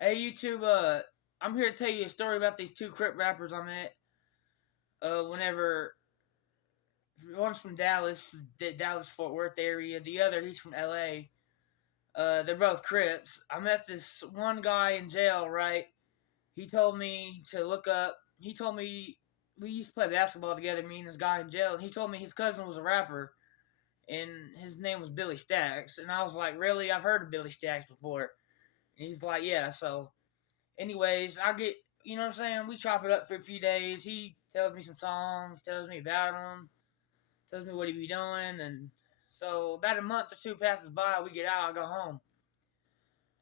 Hey YouTube, I'm here to tell you a story about these two crip rappers I met. Whenever one's from Dallas, the Dallas Fort Worth area. The other, he's from LA. They're both crips. I met this one guy in jail. Right, he told me to look up. He told me we used to play basketball together. Me and this guy in jail, and he told me his cousin was a rapper, and his name was Billy Stacks. And I was like, really? I've heard of Billy Stacks before. And he's like, yeah. So anyways, I get, you know what I'm saying? We chop it up for a few days. He tells me some songs, tells me about them, tells me what he be doing. And so about a month or two passes by, we get out, I go home.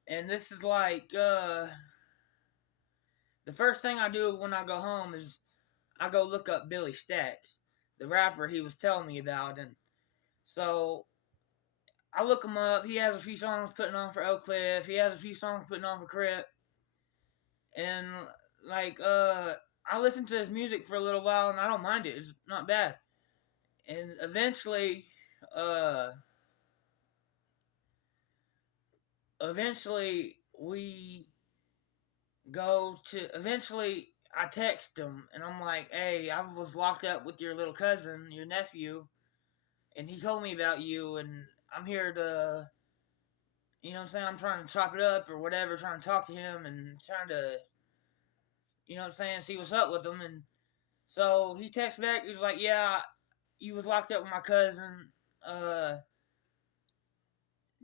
And this is like, the first thing I do when I go home is I go look up Billy Stacks, the rapper he was telling me about. And so I look him up. He has a few songs putting on for Oak Cliff. He has a few songs putting on for Crip. And like I listened to his music for a little while and I don't mind it. It's not bad. And uh eventually we go to eventually I text him and I'm like, "Hey, I was locked up with your little cousin, your nephew, and he told me about you and I'm here to, you know what I'm saying, I'm trying to chop it up or whatever, trying to talk to him and trying to, you know what I'm saying, see what's up with him." And so he texts back. He was like, "Yeah, you was locked up with my cousin. Uh,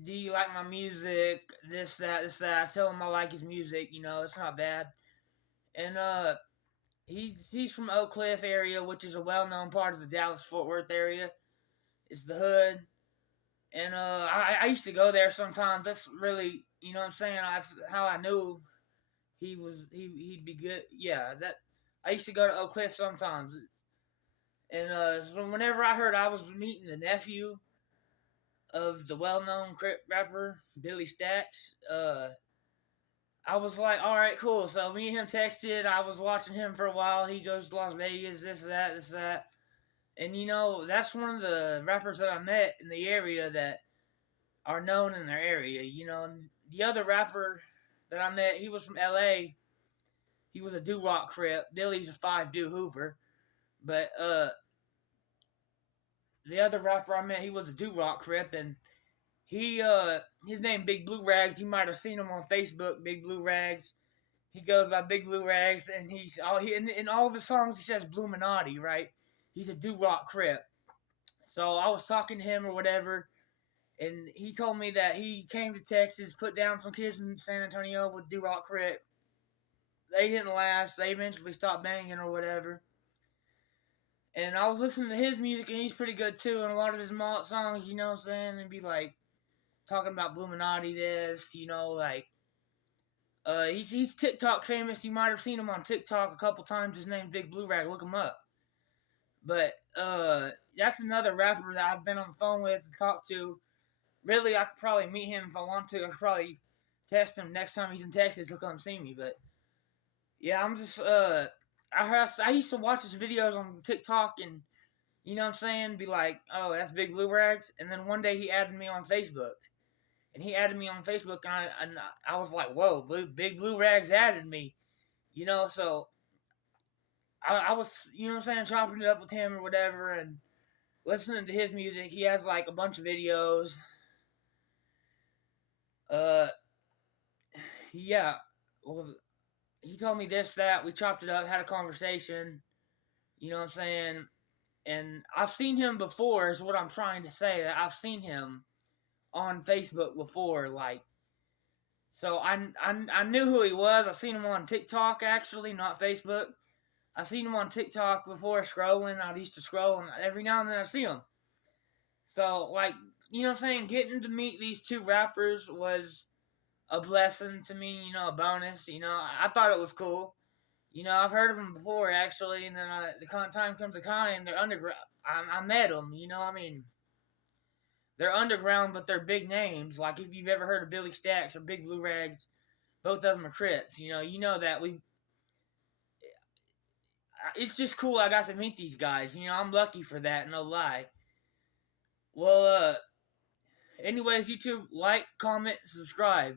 do you like my music? This, that, this, that." I tell him I like his music. You know, it's not bad. And he's from Oak Cliff area, which is a well-known part of the Dallas Fort Worth area. It's the hood. And I used to go there sometimes. That's really, you know what I'm saying. That's how I knew he'd be good. Yeah, that I used to go to Oak Cliff sometimes. And so whenever I heard I was meeting the nephew of the well-known crip rapper Billy Stacks, I was like, all right, cool. So me and him texted. I was watching him for a while. He goes to Las Vegas, this, that. And you know, that's one of the rappers that I met in the area that are known in their area. You know, and the other rapper that I met, he was from LA. He was a doo-rock crip. Billy's a 5 do Hoover. But the other rapper I met, he was a doo-rock crip, and he his name Big Blue Rags. You might have seen him on Facebook, Big Blue Rags. He goes by Big Blue Rags, and he's all he in all of his songs he says Bluminati, right? He's a doo-rock crip. So I was talking to him or whatever, and he told me that he came to Texas, put down some kids in San Antonio with doo-rock crip. They didn't last. They eventually stopped banging or whatever. And I was listening to his music, and he's pretty good too. And a lot of his songs, you know what I'm saying, and be like talking about Bluminati, this, you know, like he's TikTok famous. You might have seen him on TikTok a couple times. His name's Big Blue Rag. Look him up. But that's another rapper that I've been on the phone with and talked to. Really, I could probably meet him if I want to. I could probably text him next time he's in Texas. He'll come see me. But yeah, I'm just I used to watch his videos on TikTok and, you know what I'm saying, be like, oh, that's Big Blue Rags. And then one day he added me on Facebook. And he added me on Facebook, and I was like, whoa, Big Blue Rags added me. You know, so I was, you know what I'm saying, chopping it up with him or whatever, and listening to his music. He has, like, a bunch of videos. Uh, yeah, well, he told me this, that. We chopped it up, had a conversation. You know what I'm saying? And I've seen him before, is what I'm trying to say. That I've seen him on Facebook before, like, so I knew who he was. I seen him on TikTok, actually, not Facebook. I seen him on TikTok before scrolling. I used to scroll, and every now and then I see him. So, like, you know what I'm saying? Getting to meet these two rappers was a blessing to me, you know, a bonus. You know, I thought it was cool. You know, I've heard of them before, actually, and then the time comes to time, they're underground. I met them, you know, I mean, they're underground, but they're big names. Like, if you've ever heard of Billy Stacks or Big Blue Rags, both of them are Crips. You know that it's just cool I got to meet these guys. You know, I'm lucky for that, no lie. Well, anyways, YouTube, like, comment, subscribe.